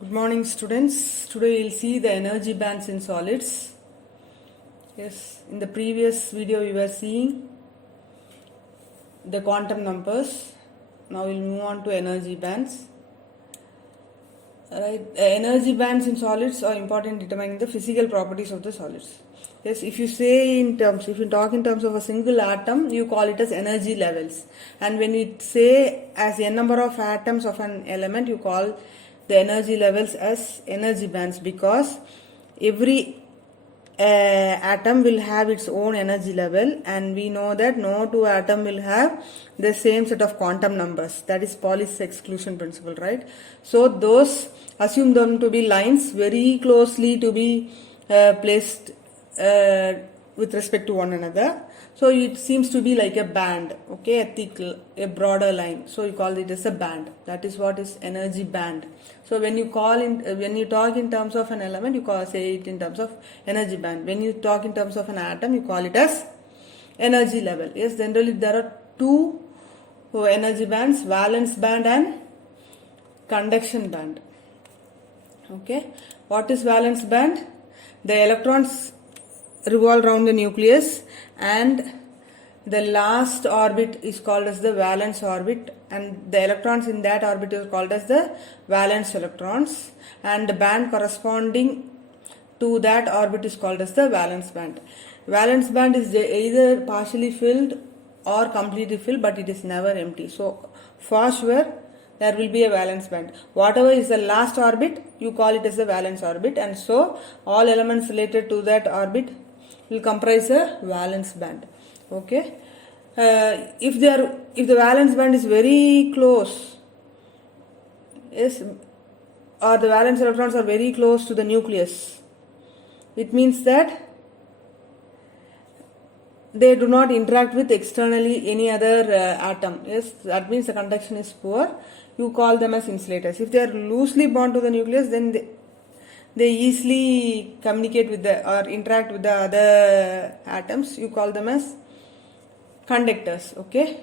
Good morning, students. Today we'll see the energy bands in solids. Yes, in the previous video we were seeing the quantum numbers. Now we'll move on to energy bands. Right, energy bands in solids are important in determining the physical properties of the solids. Yes, if you talk in terms of a single atom, you call it as energy levels. And when you say as n number of atoms of an element, you call the energy levels as energy bands, because every atom will have its own energy level, and we know that no two atom will have the same set of quantum numbers. That is Pauli's exclusion principle, right? So those, assume them to be lines very closely to be placed with respect to one another. So it seems to be like a band, okay, a broader line. So you call it as a band. That is what is energy band. So when you talk in terms of an element, you say it in terms of energy band. When you talk in terms of an atom, you call it as energy level. Yes, generally there are two energy bands: valence band and conduction band. Okay, what is valence band? The electrons revolve around the nucleus, and the last orbit is called as the valence orbit, and the electrons in that orbit is called as the valence electrons, and the band corresponding to that orbit is called as the valence band. Valence band is either partially filled or completely filled, but it is never empty. So for sure there will be a valence band. Whatever is the last orbit, you call it as the valence orbit, and so all elements related to that orbit will comprise a valence band. Okay, if the valence band is very close, yes, or the valence electrons are very close to the nucleus, it means that they do not interact with externally any other atom. Yes, that means the conduction is poor. You call them as insulators. If they are loosely bound to the nucleus, then they easily communicate with or interact with the other atoms. You call them as conductors. Okay,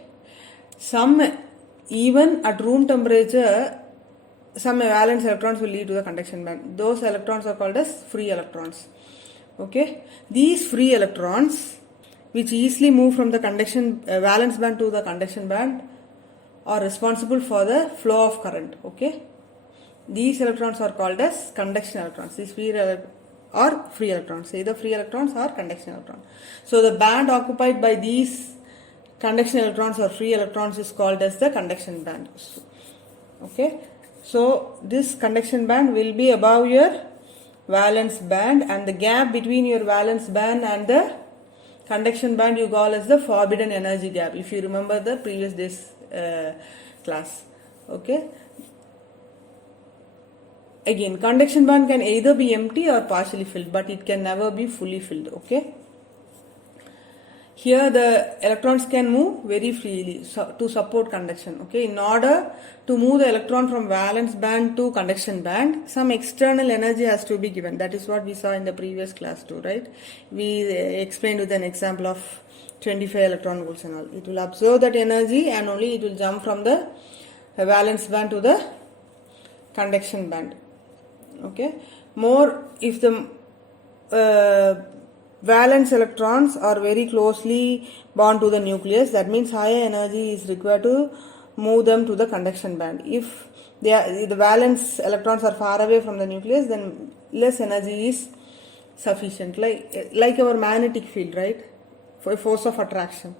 even at room temperature, some valence electrons will lead to the conduction band. Those electrons are called as free electrons. Okay, these free electrons, which easily move from the valence band to the conduction band, are responsible for the flow of current. Okay, these electrons are called as conduction electrons. These free electrons, either free electrons or conduction electrons. So the band occupied by these conduction electrons or free electrons is called as the conduction band. Okay, so this conduction band will be above your valence band, and the gap between your valence band and the conduction band you call as the forbidden energy gap, if you remember the previous day's class. Okay, again, conduction band can either be empty or partially filled, but it can never be fully filled. Okay, here the electrons can move very freely to support conduction. Okay, in order to move the electron from valence band to conduction band, some external energy has to be given. That is what we saw in the previous class too, right? We explained with an example of 25 electron volts and all. It will absorb that energy, and only it will jump from the valence band to the conduction band. Okay, more if the valence electrons are very closely bound to the nucleus, that means higher energy is required to move them to the conduction band. If the valence electrons are far away from the nucleus, then less energy is sufficient, like our magnetic field, right? For force of attraction.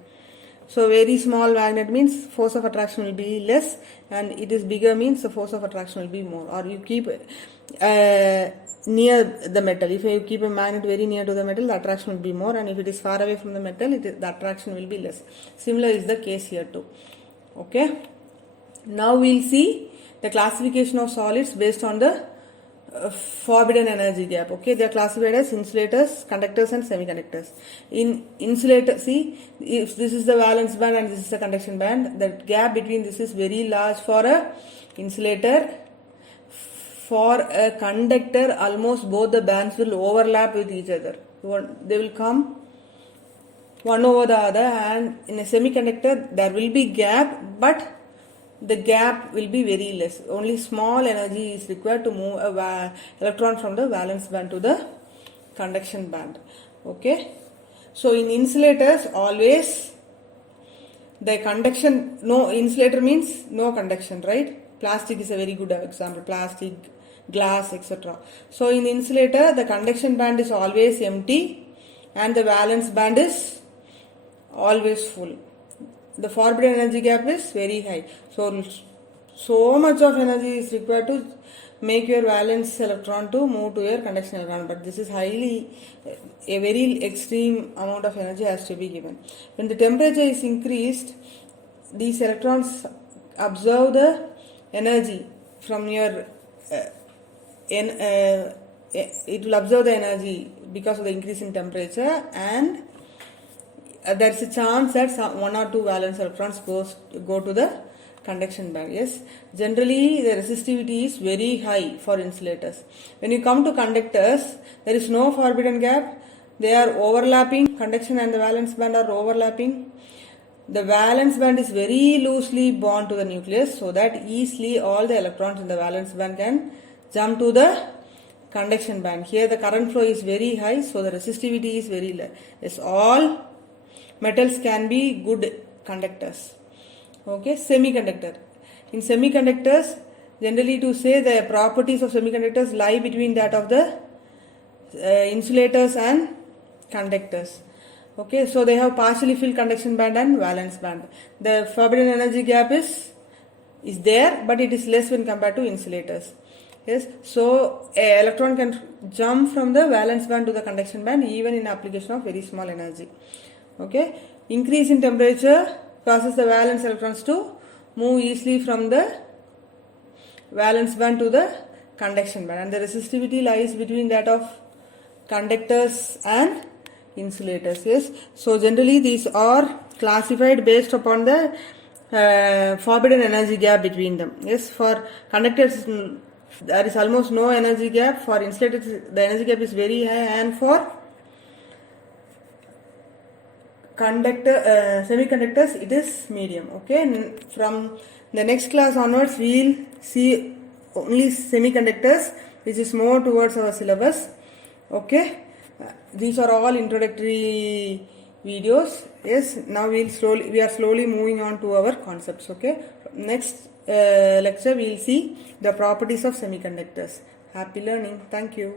So very small magnet means force of attraction will be less, and it is bigger means the force of attraction will be more. Or you keep near the metal. If you keep a magnet very near to the metal, the attraction will be more, and if it is far away from the metal, the attraction will be less. Similar is the case here too. Okay, now we'll see the classification of solids based on the forbidden energy gap. Okay, they are classified as insulators, conductors and semiconductors. In insulator, see, if this is the valence band and this is the conduction band, the gap between this is very large for a insulator. For a conductor, almost both the bands will overlap with each other. They will come one over the other, and in a semiconductor there will be gap, but the gap will be very less. Only small energy is required to move a electron from the valence band to the conduction band. Okay. So in insulators, always the conduction, no, insulator means no conduction, right? Plastic is a very good example. Plastic, glass, etc. So in insulator, the conduction band is always empty and the valence band is always full. The forbidden energy gap is very high. So much of energy is required to make your valence electron to move to your conduction electron, but this is highly, a very extreme amount of energy has to be given. When the temperature is increased, these electrons absorb the energy from your it will absorb the energy because of the increase in temperature, and there is a chance that one or two valence electrons go to the conduction band. Yes, generally the resistivity is very high for insulators. When you come to conductors, there is no forbidden gap. They are overlapping. Conduction and the valence band are overlapping. The valence band is very loosely bound to the nucleus, so that easily all the electrons in the valence band can jump to the conduction band. Here the current flow is very high, so the resistivity is very low. Yes, all metals can be good conductors. Okay, semiconductor. In semiconductors, generally to say the properties of semiconductors lie between that of the insulators and conductors. Okay, so they have partially filled conduction band and valence band. The forbidden energy gap is there, but it is less when compared to insulators. Yes, so an electron can jump from the valence band to the conduction band even in application of very small energy. Okay, increase in temperature causes the valence electrons to move easily from the valence band to the conduction band, and the resistivity lies between that of conductors and insulators. Yes, so generally these are classified based upon the forbidden energy gap between them. Yes, for conductors there is almost no energy gap. For insulators the energy gap is very high, and for semiconductors it is medium. Okay, and from the next class onwards we will see only semiconductors, which is more towards our syllabus. Okay, these are all introductory videos. Yes, now we are slowly moving on to our concepts. Okay, next lecture we will see the properties of semiconductors. Happy learning. Thank you.